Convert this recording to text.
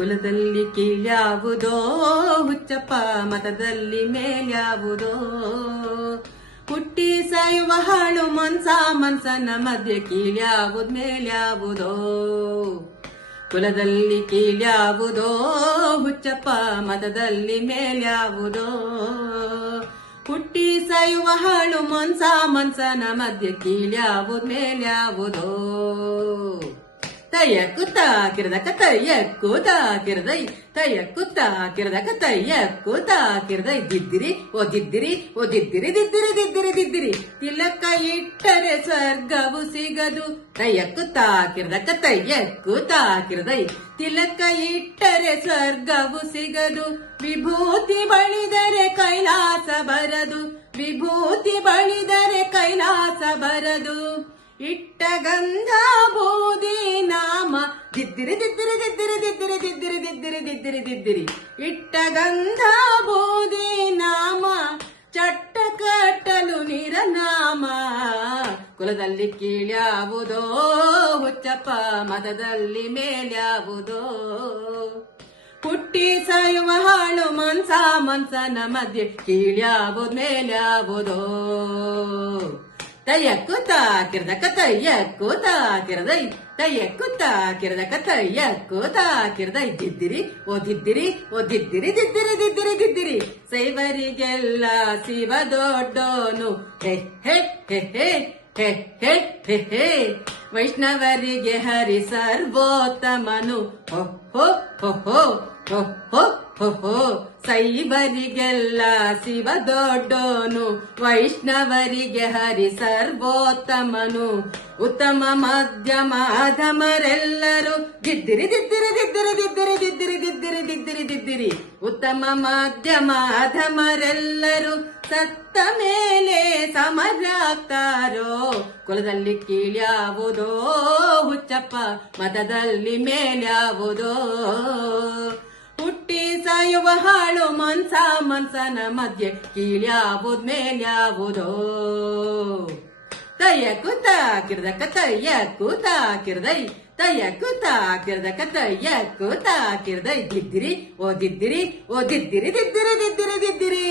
ಕುಲದಲ್ಲಿ ಕೀಳ್ಯಾವುದೋ ಹುಚ್ಚಪ್ಪ ಮತದಲ್ಲಿ ಮೇಲ್ಯಾವುದೋ ಹುಟ್ಟಿ ಸಾಯುವ ಹಾಳು ಮನ್ಸನ ಮಧ್ಯೆ ಕೀಳ್ಯಾವುದ್ ಮೇಲ್ಯಾವುದೋ ಕುಲದಲ್ಲಿ ಕೀಳ್ಯಾವುದೋ ಹುಚ್ಚಪ್ಪ ಮತದಲ್ಲಿ ಮೇಲ್ಯಾವುದೋ ಹುಟ್ಟಿ ಸಾಯುವ ಹಾಳು ಮನ್ಸನ ಮಧ್ಯೆ ಕೀಳ್ಯಾವುದ್ ಮೇಲ್ಯಾವುದೋ ತಯ್ಯಕ್ಕು ತಾಕಿರದಕ ತಯ್ಯಕ್ಕು ತಾಕಿರದೈ ತಯ್ಯಕ್ಕು ತಾಕಿರದಕ ತಯ್ಯಕ್ಕು ತಾಕಿರದೈ ದಿದ್ದಿರಿ ಓ ದಿದ್ದಿರಿ ಓ ದಿದ್ದಿರಿ ದಿದ್ದಿರಿ ದಿದ್ದಿರಿ ದಿದ್ದಿರಿ ತಿಲಕ ಇಟ್ಟರೆ ಸ್ವರ್ಗವು ಸಿಗದು ತಯ್ಯಕ್ಕು ತಾಕಿರದಕ ತಯ್ಯಕ್ಕು ತಾಕಿರದೈ ತಿಲಕ ಇಟ್ಟರೆ ಸ್ವರ್ಗವು ಸಿಗದು ವಿಭೂತಿ ಬಳಿದರೆ ಕೈಲಾಸ ಬರದು ವಿಭೂತಿ ಬಳಿದರೆ ಕೈಲಾಸ ಬರದು ಇಟ್ಟ ಗಂಧ ಬೂದಿ ನಾಮ ದಿದ್ದಿರಿ ದಿದ್ದಿರಿ ದಿದ್ದಿರಿ ದಿದ್ದಿರಿ ದಿದ್ದಿರಿ ದಿದ್ದಿರಿ ದಿದ್ದಿರಿ ದಿದ್ದಿರಿ ಇಟ್ಟ ಗಂಧ ಬೂದಿ ನಾಮ ಚಟ್ಟ ಕಟ್ಟಲು ನಿರನಾಮ ಕುಲದಲ್ಲಿ ಕೀಳ್ಯಾವುದೋ ಹುಚ್ಚಪ್ಪ ಮತದಲ್ಲಿ ಮೇಲ್ಯಾವುದೋ ಹುಟ್ಟಿ ಸಾಯುವ ಹಾಳು ಮನ್ಸನ ಮಧ್ಯೆ ಕೀಳ್ಯಾವುದ್ ಮೇಲ್ಯಾವುದೋ ತಯ್ಯಕ್ಕು ತಾಕಿರದಕ ತಯ್ಯಕ್ಕು ತಾಕಿರದೈ ತಯ್ಯಕ್ಕು ತಾಕಿರದಕ ತಯ್ಯಕ್ಕು ತಾಕಿರದೈ ದಿದ್ದಿರಿ ಓ ದಿದ್ದಿರಿ ಓ ದಿದ್ದಿರಿ ದಿದ್ದಿರಿ ದಿದ್ದಿರಿ ದಿದ್ದಿರಿ ಸೈವರಿಗೆಲ್ಲ ಶಿವ ದೊಡ್ಡೋನು ಹೇ ಹೇ ಹೇ ಹೇ ಹೇ ಹೇ ಹೇ ಹೇ ವೈಷ್ಣವರಿಗೆ ಹರಿ ಸರ್ವೋತ್ತಮನು ಹೋ ಹೋ ಹೋ ಹೋ ಹೋ ಹೋ ಹೋ ಹೋ ಸೈವರಿಗೆಲ್ಲ ಶಿವ ದೊಡ್ಡೋನು ವೈಷ್ಣವರಿಗೆ ಹರಿ ಸರ್ವೋತ್ತಮನು ಉತ್ತಮ ಮಧ್ಯಮ ಅಧಮರೆಲ್ಲರೂ ದಿದ್ದಿರಿ ದಿದ್ದಿರಿ ದಿದ್ದಿರಿ ದಿದ್ದಿರಿ ದಿದ್ದಿರಿ ದಿದ್ದಿರಿ ದಿದ್ದಿರಿ ದಿದ್ದಿರಿ ಉತ್ತಮ ಮಧ್ಯಮ ಅಧಮರೆಲ್ಲರೂ ಸತ್ತ ಮೇಲೆ ಸಮರಾಗ್ತಾರೋ ಕುಲದಲ್ಲಿ ಕೀಳ್ಯಾವುದೋ ಹುಚ್ಚಪ್ಪ ಮತದಲ್ಲಿ ಮೇಲ್ಯಾವುದೋ ಹುಟ್ಟಿ ಸಾಯುವ ಹಾಳು ಮನ್ಸನ ಮಧ್ಯೆ ಕೀಳ್ಯಾವುದ್ ಮೇಲ್ಯಾವುದೋ ತಯ್ಯಕ್ಕು ತಾಕಿರದಕ ತಯ್ಯಕ್ಕು ತಾಕಿರದೈ ತಯ್ಯಕ್ಕು ತಾಕಿರದಕ ತಯ್ಯಕ್ಕು ತಾಕಿರದೈ ದಿದ್ದಿರಿ ಓ ದಿದ್ದಿರಿ ಓ ದಿದ್ದಿರಿ ದಿದ್ದಿರಿ ದಿದ್ದಿರಿ ದಿದ್ದಿರಿ